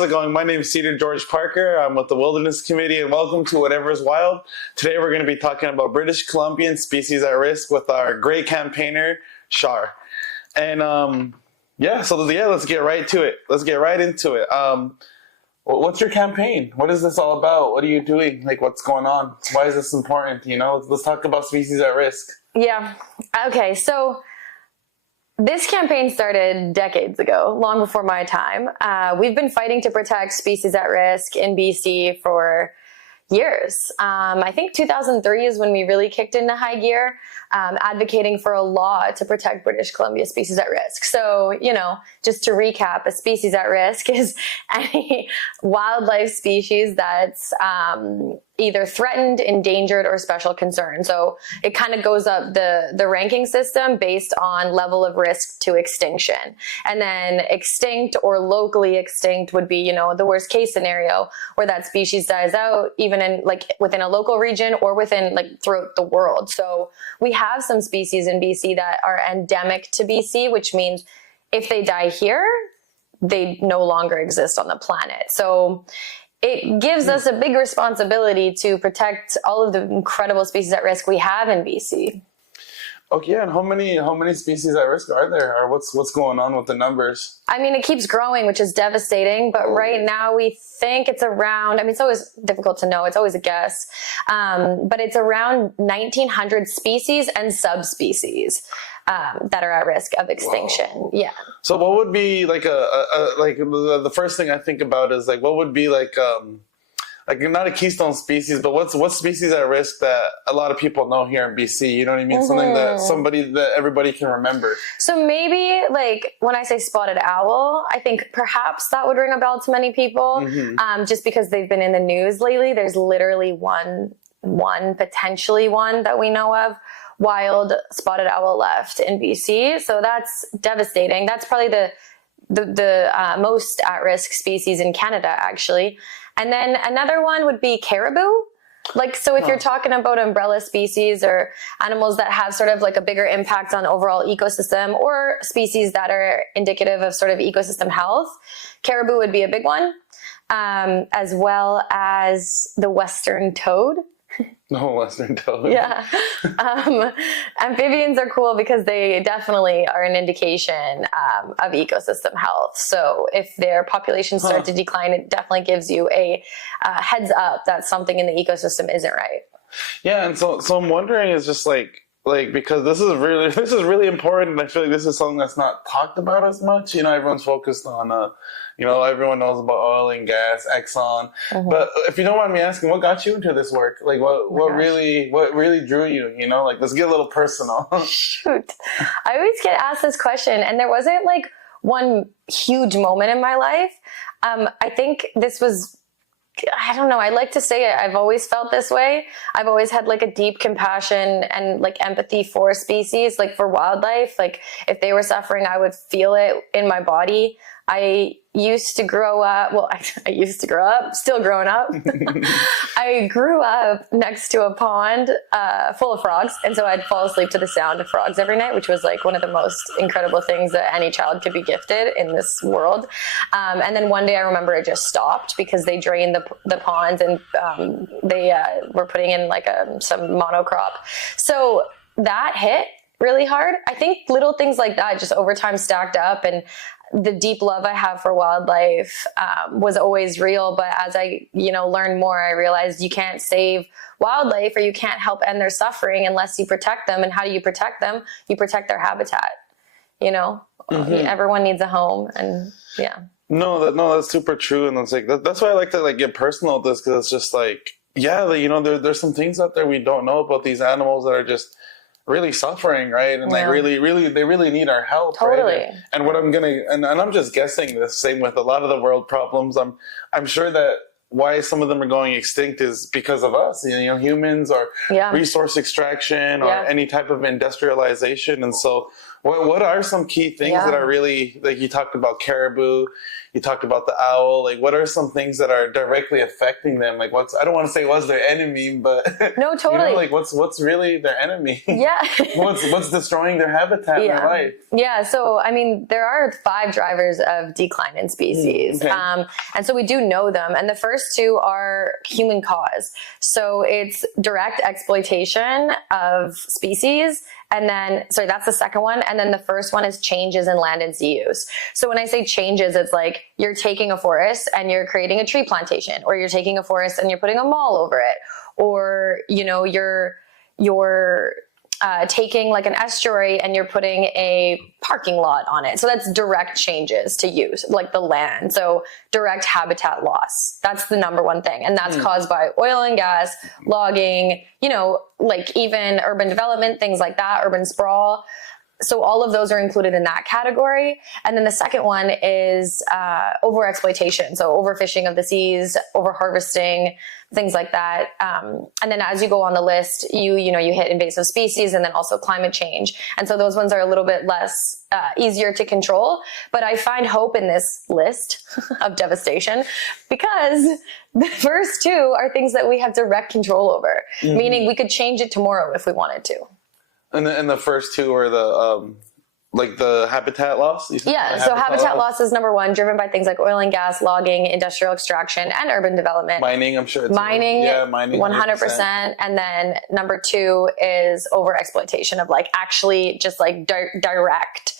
how's it going? My name is Cedar George-Parker. I'm with the Wilderness Committee, and welcome to Whatever is Wild. Today we're going to be talking about British Columbian species at risk with our great campaigner, Char. And let's get right to it. Let's get right into it. What's your campaign? What is this all about? What are you doing? Like, what's going on? Why is this important? You know, let's talk about species at risk. Yeah. Okay. So this campaign started decades ago, long before my time. We've been fighting to protect species at risk in BC for years. I think 2003 is when we really kicked into high gear, advocating for a law to protect British Columbia species at risk. So, you know, just to recap, a species at risk is any wildlife species that's either threatened, endangered, or special concern. So it kind of goes up the ranking system based on level of risk to extinction. And then extinct or locally extinct would be, you know, the worst case scenario where that species dies out, even in like within a local region or within like throughout the world. So we have some species in BC that are endemic to BC, which means if they die here, they no longer exist on the planet. So it gives us a big responsibility to protect all of the incredible species at risk we have in BC. Okay, and how many species at risk are there, or what's going on with the numbers? I mean, it keeps growing, which is devastating. But right now, we think it's around. I mean, it's always difficult to know. It's always a guess, but it's around 1,900 species and subspecies that are at risk of extinction. Whoa. Yeah. So, what would be like the first thing I think about is like what would be like not a keystone species, but what species at risk that a lot of people know here in BC? You know what I mean? Mm-hmm. Something that everybody can remember. So maybe like when I say spotted owl, I think perhaps that would ring a bell to many people, just because they've been in the news lately. There's literally potentially one that we know of, wild spotted owl left in BC. So that's devastating. That's probably the most at-risk species in Canada, actually. And then another one would be caribou. Like, so if you're talking about umbrella species or animals that have sort of like a bigger impact on overall ecosystem, or species that are indicative of sort of ecosystem health, caribou would be a big one, as well as the western toad. No, western toad. Yeah. Amphibians are cool because they definitely are an indication of ecosystem health. So if their populations start to decline, it definitely gives you a heads up that something in the ecosystem isn't right. Yeah, and so I'm wondering, is just like because this is really important, and I feel like this is something that's not talked about as much. You know, everyone's focused on everyone knows about oil and gas, Exxon. But if you don't mind me asking, what got you into this work? Like what really drew you? You know, like let's get a little personal. Shoot. I always get asked this question, and there wasn't like one huge moment in my life. I think this was, I don't know, I like to say it, I've always felt this way. I've always had like a deep compassion and like empathy for species, like for wildlife. Like if they were suffering, I would feel it in my body. I used to grow up, still growing up. I grew up next to a pond full of frogs. And so I'd fall asleep to the sound of frogs every night, which was like one of the most incredible things that any child could be gifted in this world. And then one day I remember it just stopped because they drained the ponds, and they were putting in like some monocrop. So that hit really hard. I think little things like that just over time stacked up, and the deep love I have for wildlife was always real. But as I, learned more, I realized you can't save wildlife, or you can't help end their suffering unless you protect them. And how do you protect them? You protect their habitat. Everyone needs a home, and yeah. No, that's super true. And it's like, that's why I like to like get personal with this, because it's just like, yeah, there's some things out there we don't know about these animals that are just really suffering, right? And like they really need our help. Totally. Right? And what and I'm just guessing the same with a lot of the world problems. I'm sure that why some of them are going extinct is because of us, humans, or resource extraction, or any type of industrialization. And so What are some key things that are really, like, you talked about caribou, you talked about the owl, like what are some things that are directly affecting them? Like I don't want to say what's their enemy, but no, totally. Like what's really their enemy? Yeah. what's destroying their habitat and their life? Yeah. So, I mean, there are 5 drivers of decline in species. Okay. And so we do know them. And the first 2 are human cause. So it's direct exploitation of species. And then, sorry, that's the second one. And then the first one is changes in land and sea use. So when I say changes, it's like you're taking a forest and you're creating a tree plantation, or you're taking a forest and you're putting a mall over it, or, you're taking like an estuary and you're putting a parking lot on it. So that's direct changes to use, like the land. So direct habitat loss. That's the number one thing. And that's caused by oil and gas, logging, like even urban development, things like that, urban sprawl. So all of those are included in that category. And then the second one is overexploitation. So overfishing of the seas, overharvesting, things like that. And then as you go on the list, you hit invasive species and then also climate change. And so those ones are a little bit less easier to control. But I find hope in this list of devastation because the first 2 are things that we have direct control over, meaning we could change it tomorrow if we wanted to. And the first 2 are the habitat loss? Yeah, so habitat loss is number 1, driven by things like oil and gas, logging, industrial extraction, and urban development. Mining, I'm sure. Mining, mining 100%. And then number 2 is overexploitation of like actually just like direct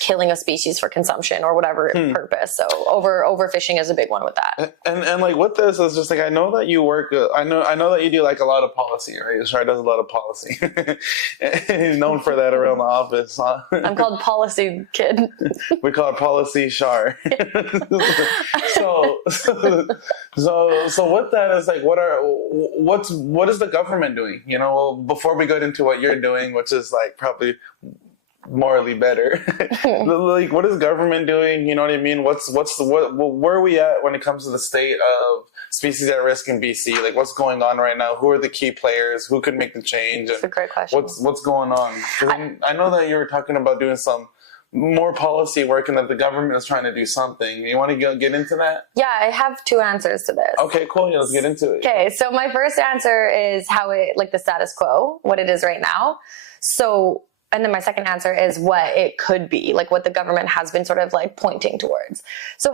killing of species for consumption or whatever purpose. So overfishing is a big one with that. And like with this is just like, I know that you work, I know that you do like a lot of policy, right? Char does a lot of policy. He's known for that around the office. Huh? I'm called Policy Kid. We call it Policy Char. So with that is like, what is the government doing? Before we get into what you're doing, which is like probably morally better. Like, what is government doing? You know what I mean? Where are we at when it comes to the state of species at risk in BC? Like, what's going on right now? Who are the key players? Who could make the change? That's a great question. What's going on? I know that you were talking about doing some more policy work and that the government is trying to do something. You want to get into that? Yeah, I have 2 answers to this. Okay, cool. Yeah, let's get into it. Okay, so my first answer is the status quo, what it is right now. So, and then my second answer is what it could be, like what the government has been sort of like pointing towards. So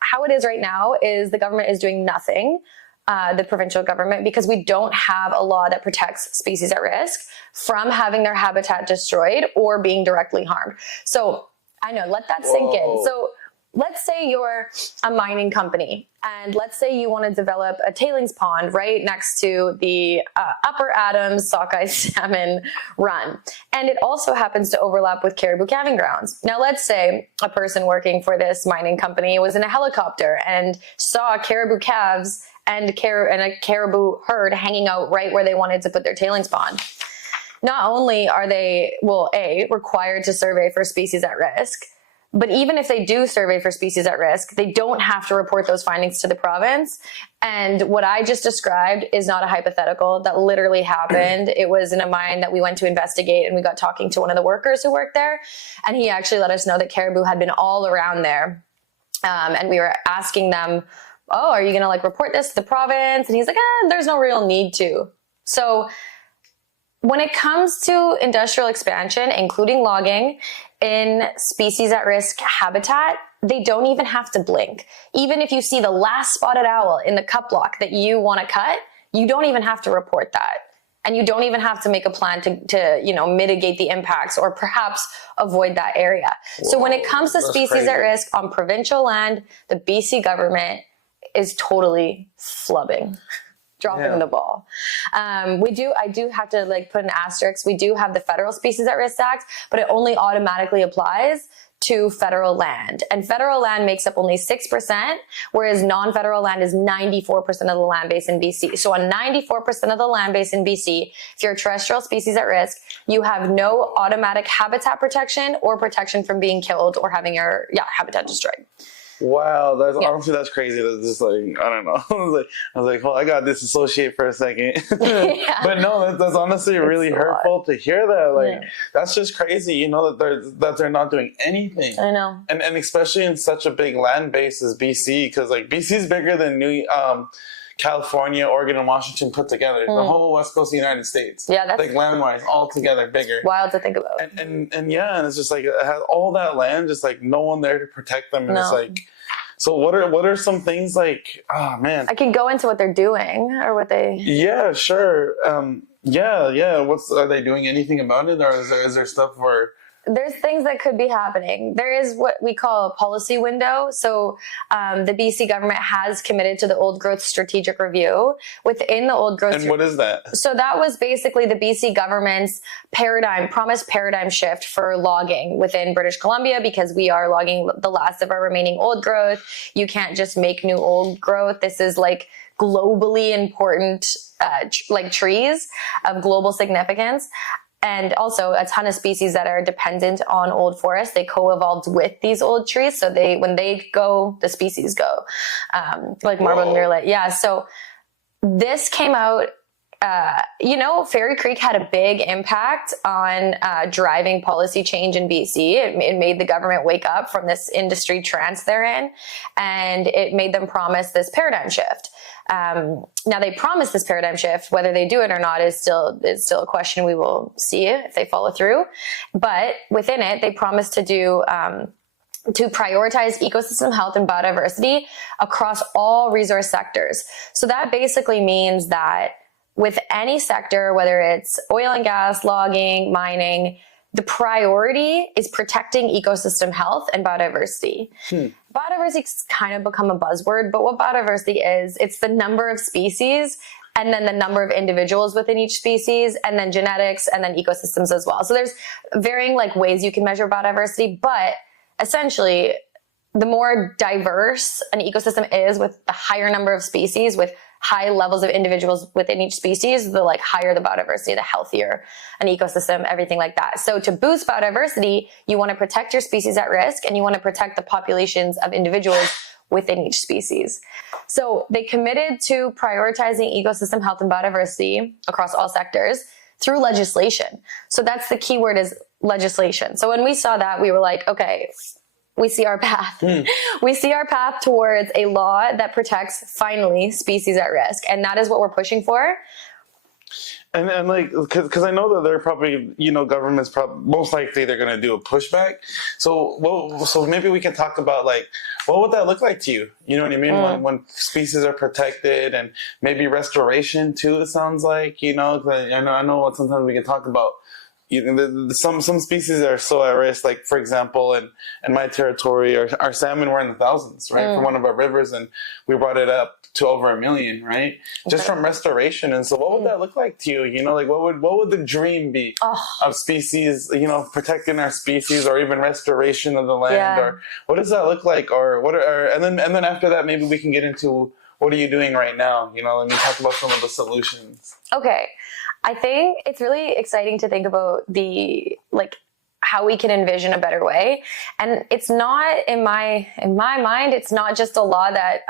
how it is right now is the government is doing nothing, the provincial government, because we don't have a law that protects species at risk from having their habitat destroyed or being directly harmed. So I know, let that sink in. So let's say you're a mining company and let's say you want to develop a tailings pond right next to the Upper Adams sockeye salmon run. And it also happens to overlap with caribou calving grounds. Now, let's say a person working for this mining company was in a helicopter and saw caribou calves and a caribou herd hanging out right where they wanted to put their tailings pond. Not only are they, required to survey for species at risk, but even if they do survey for species at risk, they don't have to report those findings to the province. And what I just described is not a hypothetical. That literally happened. It was in a mine that we went to investigate, and we got talking to one of the workers who worked there. And he actually let us know that caribou had been all around there. And we were asking them, oh, are you going to report this to the province? And he's like, there's no real need to. So when it comes to industrial expansion, including logging, in species at risk habitat, they don't even have to blink. Even if you see the last spotted owl in the cut block that you want to cut, you don't even have to report that. And you don't even have to make a plan to mitigate the impacts or perhaps avoid that area. Whoa, so when it comes to species crazy. At risk on provincial land, the BC government is totally flubbing. Dropping the ball. I do have to put an asterisk. We do have the Federal Species at Risk Act, but it only automatically applies to federal land. And federal land makes up only 6%, whereas non-federal land is 94% of the land base in BC. So on 94% of the land base in BC, if you're a terrestrial species at risk, you have no automatic habitat protection or protection from being killed or having your habitat destroyed. Wow, honestly, that's crazy. That's just like, I don't know. I was like, well, I got to disassociate for a second. Yeah. But no, that's honestly really hurtful to hear that. Like, that's just crazy, you know, that they're not doing anything. I know. And especially in such a big land base as BC, because like BC is bigger than California, Oregon, and Washington put together. The whole west coast of the United States. Yeah, that's like land-wise, all together bigger. Wild to think about. And it's just like it has all that land, just like no one there to protect them. And it's like, so what are some things like? Oh man, I can go into what they're doing or what they. Yeah, sure. Yeah. Are they doing anything about it, or is there stuff where? There's things that could be happening. There is what we call a policy window. So the BC government has committed to the Old Growth Strategic Review. Within the Old Growth... And what is that? So that was basically the BC government's promised paradigm shift for logging within British Columbia, because we are logging the last of our remaining old growth. You can't just make new old growth. This is like globally important like trees of global significance. And also a ton of species that are dependent on old forests. They co-evolved with these old trees. So when they go, the species go. Like marbled murrelet. Yeah. So this came out, Fairy Creek had a big impact on driving policy change in BC. It made the government wake up from this industry trance they're in, and it made them promise this paradigm shift. Now they promise this paradigm shift. Whether they do it or not is still a question. We will see if they follow through. But within it, they promise to do to prioritize ecosystem health and biodiversity across all resource sectors. So that basically means that with any sector, whether it's oil and gas, logging, mining, the priority is protecting ecosystem health and biodiversity. Biodiversity's kind of become a buzzword, but what biodiversity is, it's the number of species and then the number of individuals within each species, and then genetics, and then ecosystems as well. So there's varying like ways you can measure biodiversity, but essentially the more diverse an ecosystem is, with the higher number of species, with high levels of individuals within each species, the like higher the biodiversity, the healthier an ecosystem, everything like that. So to boost biodiversity, you want to protect your species at risk, and you want to protect the populations of individuals within each species. So they committed to prioritizing ecosystem health and biodiversity across all sectors through legislation. So that's the key word, is legislation. So when we saw that, we were like, okay, we see our path. We see our path towards a law that protects, finally, species at risk. And that is what we're pushing for. And like, because I know that they're probably, government's most likely they're going to do a pushback. So maybe we can talk about like, what would that look like to you? You know what I mean? When species are protected, and maybe restoration too, it sounds like, 'cause I know sometimes we can talk about, some species are so at risk. Like, for example, in my territory, our salmon were in the thousands, right? From one of our rivers, and we brought it up to over 1 million, right? Just from restoration. And so what would that look like to you? Like, what would the dream be of species, protecting our species, or even restoration of the land, or what does that look like? Or and then after that, maybe we can get into, what are you doing right now? Let me talk about some of the solutions. Okay. I think it's really exciting to think about how we can envision a better way. And it's not, in my mind, it's not just a law that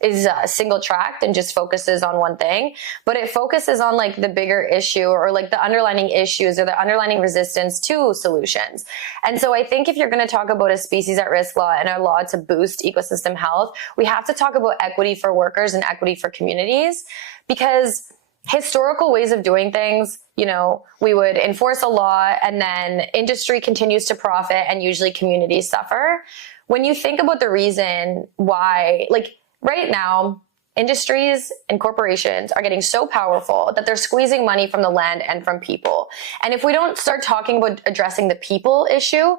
is single tracked and just focuses on one thing, but it focuses on like the bigger issue, or like the underlying issues, or the underlying resistance to solutions. And so I think if you're going to talk about a species at risk law and a law to boost ecosystem health, we have to talk about equity for workers and equity for communities, because historical ways of doing things, we would enforce a law and then industry continues to profit and usually communities suffer. When you think about the reason why, like right now, industries and corporations are getting so powerful that they're squeezing money from the land and from people. And if we don't start talking about addressing the people issue,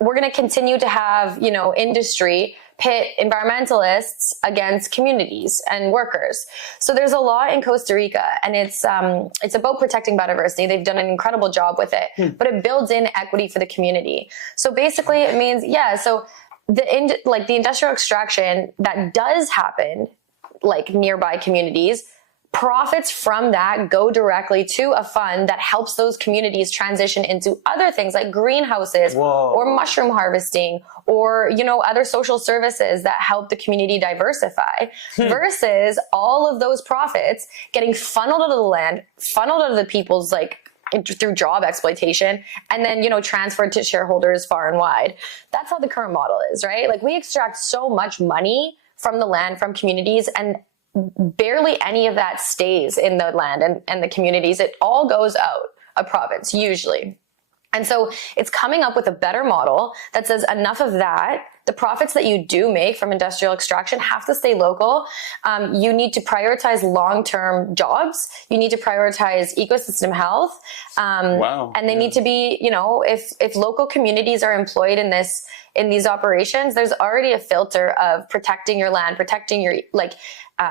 we're going to continue to have, industry pit environmentalists against communities and workers. So there's a law in Costa Rica, and it's about protecting biodiversity. They've done an incredible job with it, but it builds in equity for the community. So basically it means, so the industrial extraction that does happen, like nearby communities, profits from that go directly to a fund that helps those communities transition into other things like greenhouses or mushroom harvesting or, you know, other social services that help the community diversify versus all of those profits getting funneled out of the land, funneled out of the people's like through job exploitation and then, you know, transferred to shareholders far and wide. That's how the current model is, right? Like we extract so much money from the land, from communities, and barely any of that stays in the land and the communities. It all goes out of province usually. And so it's coming up with a better model that says enough of that, the profits that you do make from industrial extraction have to stay local. You need to prioritize long-term jobs. You need to prioritize ecosystem health. And they need to be, you know, if local communities are employed in these operations, there's already a filter of protecting your land, protecting your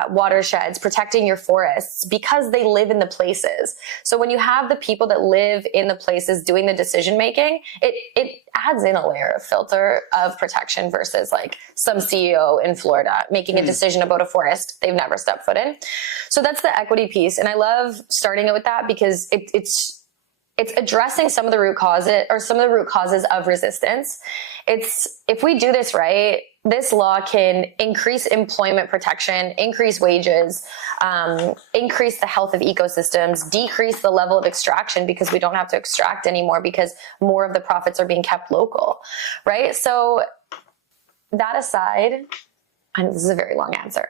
watersheds, protecting your forests because they live in the places. So when you have the people that live in the places doing the decision making, it adds in a layer of filter of protection versus like some CEO in Florida making a decision about a forest they've never stepped foot in. So that's the equity piece. And I love starting it with that because it's addressing some of the root causes of resistance. If we do this right, this law can increase employment protection, increase wages, increase the health of ecosystems, decrease the level of extraction because we don't have to extract anymore because more of the profits are being kept local, right? So that aside, and this is a very long answer.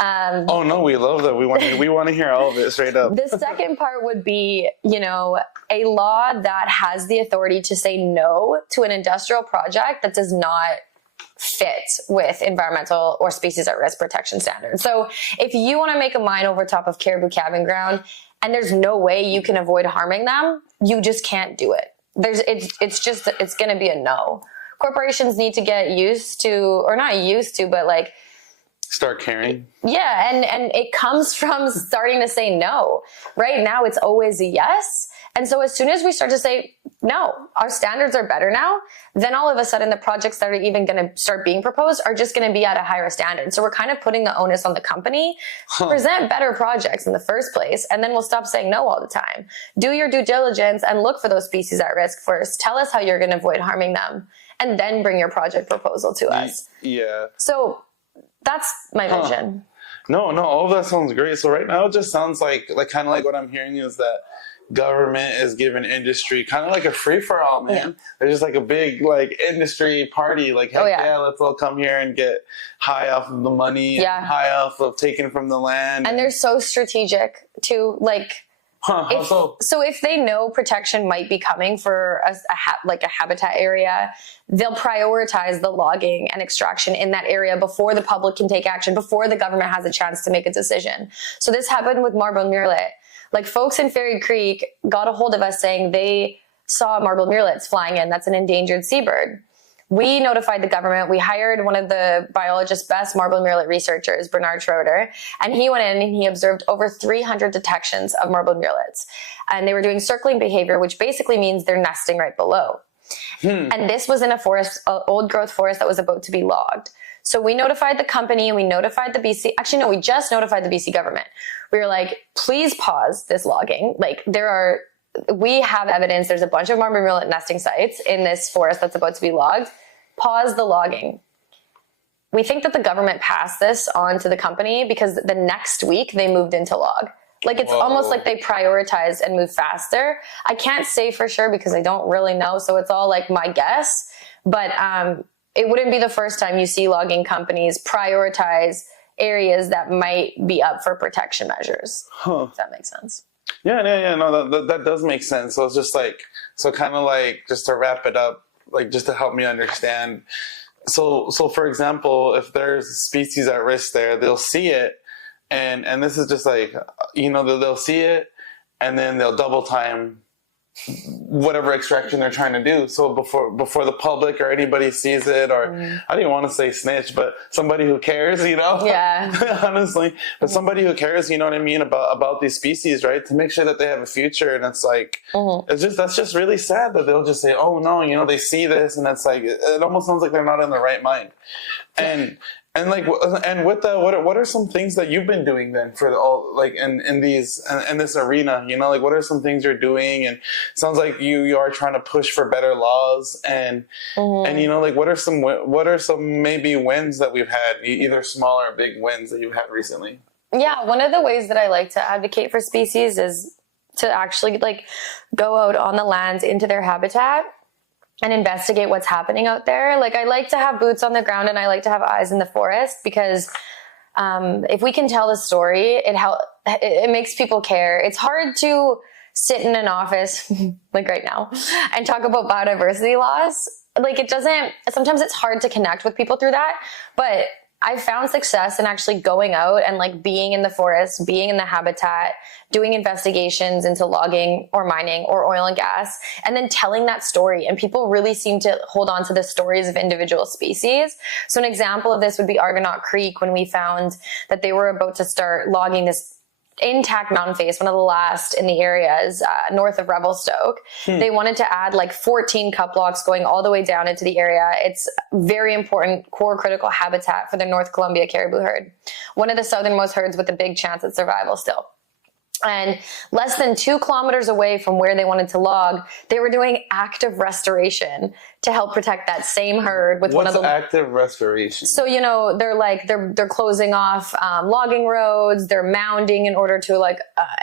Oh no, we love that. We want to hear all of it straight up. The second part would be, you know, a law that has the authority to say no to an industrial project that does not fit with environmental or species at risk protection standards. So if you want to make a mine over top of caribou calving ground and there's no way you can avoid harming them, you just can't do it. It's going to be a no. Corporations need to get used to, or not used to, but like start caring. Yeah. And it comes from starting to say no. Right now it's always a yes. And so as soon as we start to say, no, our standards are better now, then all of a sudden the projects that are even going to start being proposed are just going to be at a higher standard. So we're kind of putting the onus on the company to present better projects in the first place. And then we'll stop saying no all the time. Do your due diligence and look for those species at risk first. Tell us how you're going to avoid harming them and then bring your project proposal to us. Yeah. So that's my vision. No, all of that sounds great. So right now it just sounds like kind of like what I'm hearing is that government is giving industry kind of like a free for all, man. Yeah. There's just like a big like industry party, like heck yeah, let's all come here and get high off of the money, and high off of taking from the land. And they're so strategic too, like. So if they know protection might be coming for a habitat area, they'll prioritize the logging and extraction in that area before the public can take action, before the government has a chance to make a decision. So this happened with marble murrelet. Like folks in Fairy Creek got a hold of us saying they saw marble murrelets flying in. That's an endangered seabird. We notified the government. We hired one of the biologist's best marble murrelet researchers, Bernard Schroeder, and he went in and he observed over 300 detections of marble murrelets. And they were doing circling behavior, which basically means they're nesting right below. And this was in a forest, an old growth forest that was about to be logged. So we notified the company and we notified the BC, actually no, we just notified the BC government. We were like, please pause this logging. Like we have evidence, there's a bunch of marble murrelet nesting sites in this forest that's about to be logged. Pause the logging. We think that the government passed this on to the company because the next week they moved into log. Like it's almost like they prioritized and moved faster. I can't say for sure because I don't really know. So it's all like my guess, but it wouldn't be the first time you see logging companies prioritize areas that might be up for protection measures. If that makes sense. Yeah. No, that does make sense. So it's just like, so kind of like, just to wrap it up, like just to help me understand. So for example, if there's species at risk there, they'll see it. And this is just like, you know, they'll see it and then they'll double time whatever extraction they're trying to do. So before the public or anybody sees it, or I didn't want to say snitch, but somebody who cares, you know, honestly, but somebody who cares, you know what I mean, about these species, right? To make sure that they have a future. And it's like, that's just really sad that they'll just say, oh no, you know, they see this and it's like, it almost sounds like they're not in the right mind. And And like, and with the, what are some things that you've been doing then for all, like in these, in this arena, you know, like what are some things you're doing? And it sounds like you are trying to push for better laws and, and, you know, like what are some maybe wins that we've had, either small or big wins that you've had recently? Yeah. One of the ways that I like to advocate for species is to actually like go out on the lands into their habitat and investigate what's happening out there. Like I like to have boots on the ground and I like to have eyes in the forest because if we can tell the story, it makes people care. It's hard to sit in an office like right now and talk about biodiversity loss. Like sometimes it's hard to connect with people through that, but I found success in actually going out and like being in the forest, being in the habitat, doing investigations into logging or mining or oil and gas, and then telling that story. And people really seem to hold on to the stories of individual species. So an example of this would be Argonaut Creek, when we found that they were about to start logging this intact mountain face, one of the last in the areas north of Revelstoke. They wanted to add like 14 cup blocks going all the way down into the area. It's very important core critical habitat for the North Columbia caribou herd, one of the southernmost herds with a big chance at survival still. And less than 2 kilometers away from where they wanted to log, they were doing active restoration to help protect that same herd with one of the active restoration. So, you know, they're closing off logging roads, they're mounding in order to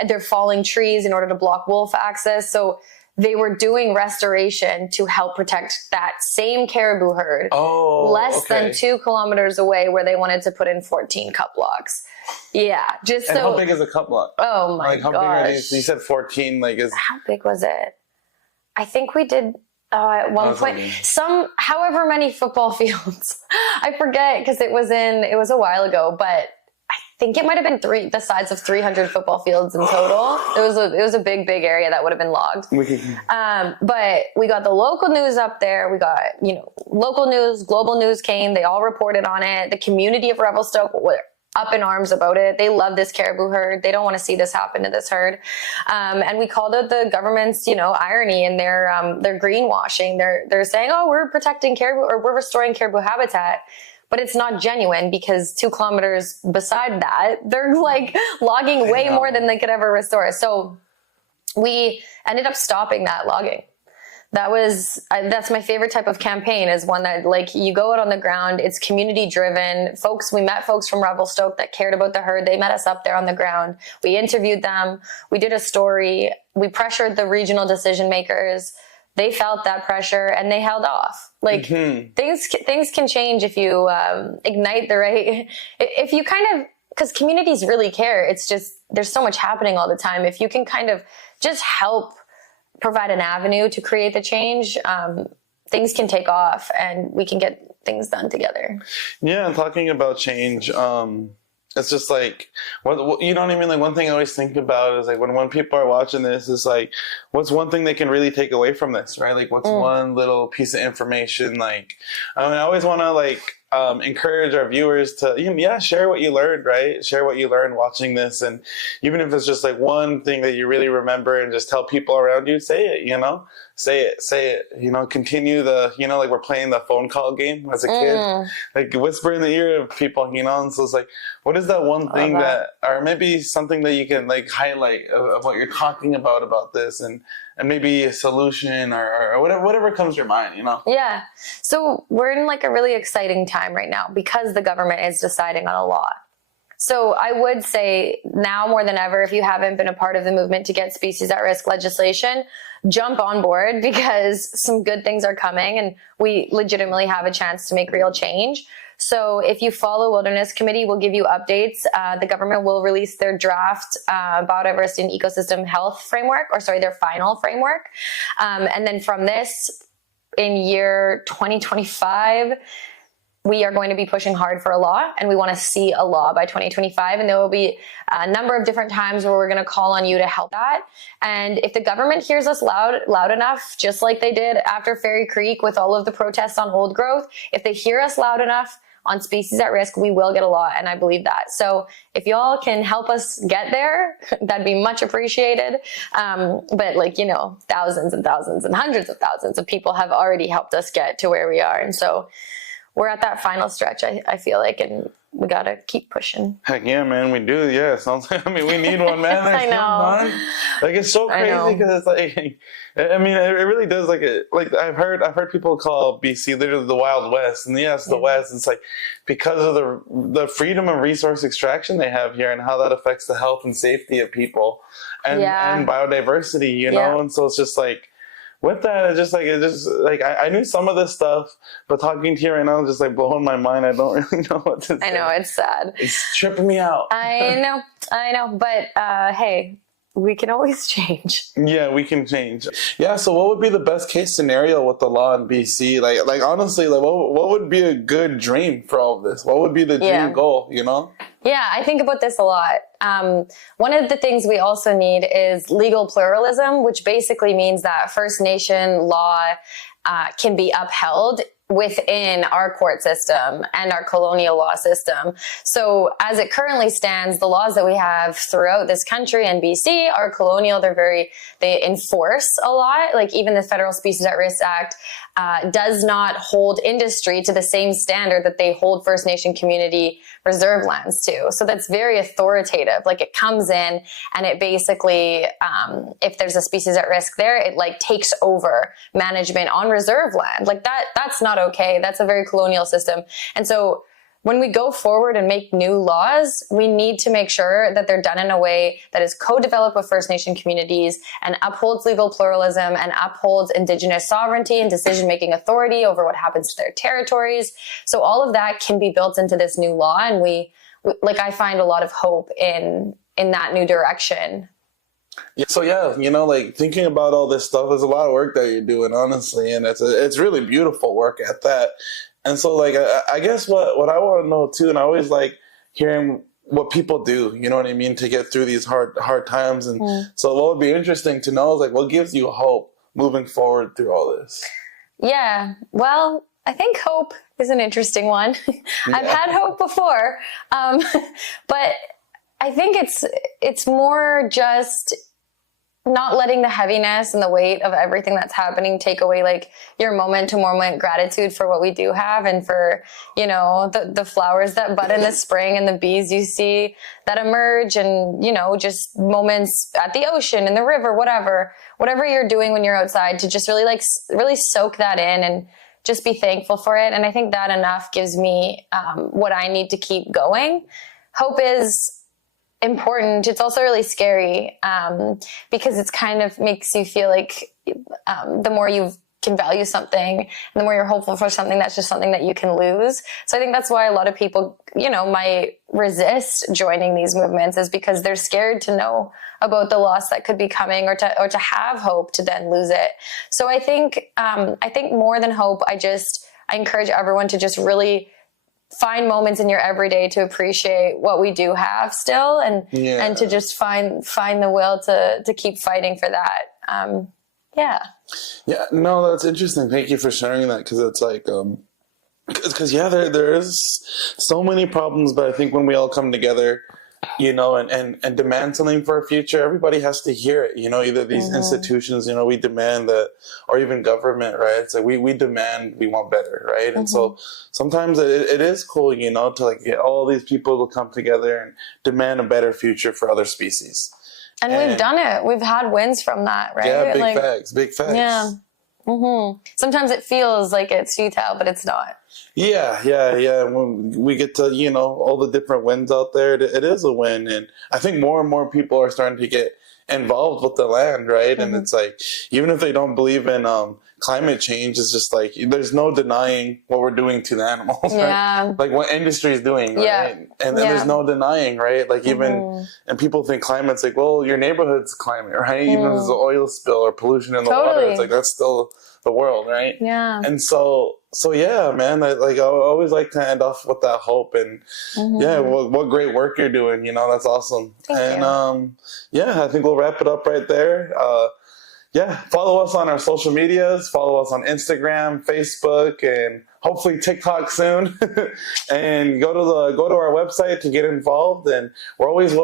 they're falling trees in order to block wolf access. So they were doing restoration to help protect that same caribou herd less than 2 kilometers away where they wanted to put in 14 cup blocks. Yeah, and how big is a cup block? Oh my gosh! How big are these? You said 14. How big was it? I think we did at one point however many football fields. I forget because it was a while ago, but I think it might have been the size of 300 football fields in total. It was a big area that would have been logged. But we got the local news up there. We got, you know, local news, global news came. They all reported on it. The community of Revelstoke were up in arms about it. They love this caribou herd. They don't want to see this happen to this herd. And we called out the government's, you know, irony in their greenwashing. They're saying, oh, we're protecting caribou or we're restoring caribou habitat. But it's not genuine because 2 kilometers beside that, they're like logging way more than they could ever restore. So we ended up stopping that logging. That's my favorite type of campaign, is one that like you go out on the ground, it's community driven. We met folks from Revelstoke that cared about the herd. They met us up there on the ground. We interviewed them. We did a story. We pressured the regional decision makers. They felt that pressure and they held off. Like things can change if you ignite the right, if you kind of, because communities really care. It's just, there's so much happening all the time. If you can kind of just help provide an avenue to create the change, things can take off and we can get things done together. Yeah, talking about change, it's just like, you know what I mean? Like one thing I always think about is like when people are watching this, is like, what's one thing they can really take away from this, right? Like what's one little piece of information? Like, I always want to like encourage our viewers to, share what you learned, right? Share what you learned watching this. And even if it's just like one thing that you really remember and just tell people around you, say it, you know, say it, you know, continue like we're playing the phone call game as a kid, like whisper in the ear of people, you know? And so it's like, what is that one thing or maybe something that you can like highlight of what you're talking about this and maybe a solution or whatever comes to your mind, you know? Yeah. So we're in like a really exciting time right now because the government is deciding on a law. So I would say now more than ever, if you haven't been a part of the movement to get species at risk legislation, jump on board because some good things are coming and we legitimately have a chance to make real change. So if you follow Wilderness Committee, we'll give you updates. The government will release their draft Biodiversity and Ecosystem Health Framework, their final framework. And then from this, in year 2025, we are going to be pushing hard for a law, and we want to see a law by 2025. And there will be a number of different times where we're going to call on you to help that. And if the government hears us loud enough, just like they did after Fairy Creek with all of the protests on old growth, if they hear us loud enough on species at risk, we will get a law, and I believe that. So if y'all can help us get there, that'd be much appreciated. But like, you know, thousands and thousands and hundreds of thousands of people have already helped us get to where we are. And so we're at that final stretch, I feel like, and we got to keep pushing. Heck yeah, man, we do. Yeah, sounds like, I mean, we need one, man. I know. Like, it's so crazy because it's like, I mean, it really does, like I've heard people call BC literally the Wild West, and yes, the West. It's like because of the freedom of resource extraction they have here and how that affects the health and safety of people and biodiversity, you know. And so it's just like, with that, I knew some of this stuff, but talking to you right now is just like blowing my mind. I don't really know what to say. I know, it's sad. It's tripping me out. I know. But hey, we can always change. Yeah, we can change. Yeah, so what would be the best case scenario with the law in BC? Like honestly, like what would be a good dream for all of this? What would be the dream goal, you know? Yeah, I think about this a lot. One of the things we also need is legal pluralism, which basically means that First Nation law can be upheld within our court system and our colonial law system. So as it currently stands, the laws that we have throughout this country and BC are colonial. They enforce a lot. Like even the Federal Species at Risk Act does not hold industry to the same standard that they hold First Nation community reserve lands to. So that's very authoritative. Like it comes in and it basically, if there's a species at risk there, it like takes over management on reserve land. Like that's not okay. That's a very colonial system. And so when we go forward and make new laws, we need to make sure that they're done in a way that is co-developed with First Nation communities and upholds legal pluralism and upholds Indigenous sovereignty and decision-making authority over what happens to their territories. So all of that can be built into this new law, and I find a lot of hope in that new direction. So yeah, you know, like thinking about all this stuff, there's a lot of work that you're doing, honestly, and it's really beautiful work at that. And so, like, I guess what I want to know too, and I always like hearing what people do, you know what I mean, to get through these hard times. And so what would be interesting to know is like, what gives you hope moving forward through all this? Yeah, well, I think hope is an interesting one. I've had hope before, but I think it's more just not letting the heaviness and the weight of everything that's happening take away like your moment to moment gratitude for what we do have, and for, you know, the flowers that bud in the spring and the bees you see that emerge, and, you know, just moments at the ocean, in the river, whatever you're doing when you're outside, to just really soak that in and just be thankful for it. And I think that enough gives me what I need to keep going. Hope is important. It's also really scary because it's kind of makes you feel like the more you can value something and the more you're hopeful for something, that's just something that you can lose. So I think that's why a lot of people, you know, might resist joining these movements, is because they're scared to know about the loss that could be coming, or to have hope to then lose it. So I think more than hope, I encourage everyone to just really find moments in your everyday to appreciate what we do have still, and to just find the will to keep fighting for that. No, that's interesting. Thank you for sharing that, because it's like because there is so many problems, but I think when we all come together, you know, and demand something for a future, everybody has to hear it, you know, either these institutions, you know, we demand that, or even government, right? It's like we demand, we want better, right? And so sometimes it is cool, you know, to like get all these people to come together and demand a better future for other species. And we've done it. We've had wins from that, right? Yeah, big facts. Yeah. Sometimes it feels like it's futile, but it's not. Yeah. When we get to, you know, all the different wins out there, it is a win. And I think more and more people are starting to get involved with the land, right? And it's like, even if they don't believe in climate change, it's just like, there's no denying what we're doing to the animals, right? Like what industry is doing, right? And then there's no denying, right? Like even, and people think climate's like, well, your neighborhood's climate, right? Even if there's an oil spill or pollution in the water, it's like, that's still the world, right? Yeah. And so yeah, man, I always like to end off with that hope, and what great work you're doing, you know, that's awesome. Thank you. I think we'll wrap it up right there. Follow us on our social medias, follow us on Instagram, Facebook, and hopefully TikTok soon. And go to our website to get involved. And we're always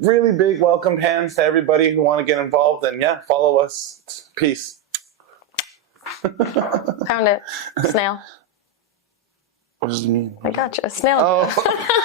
really big welcomed hands to everybody who want to get involved. And follow us. Peace. Found it. Snail. What does it mean? I gotcha. Snail. Oh.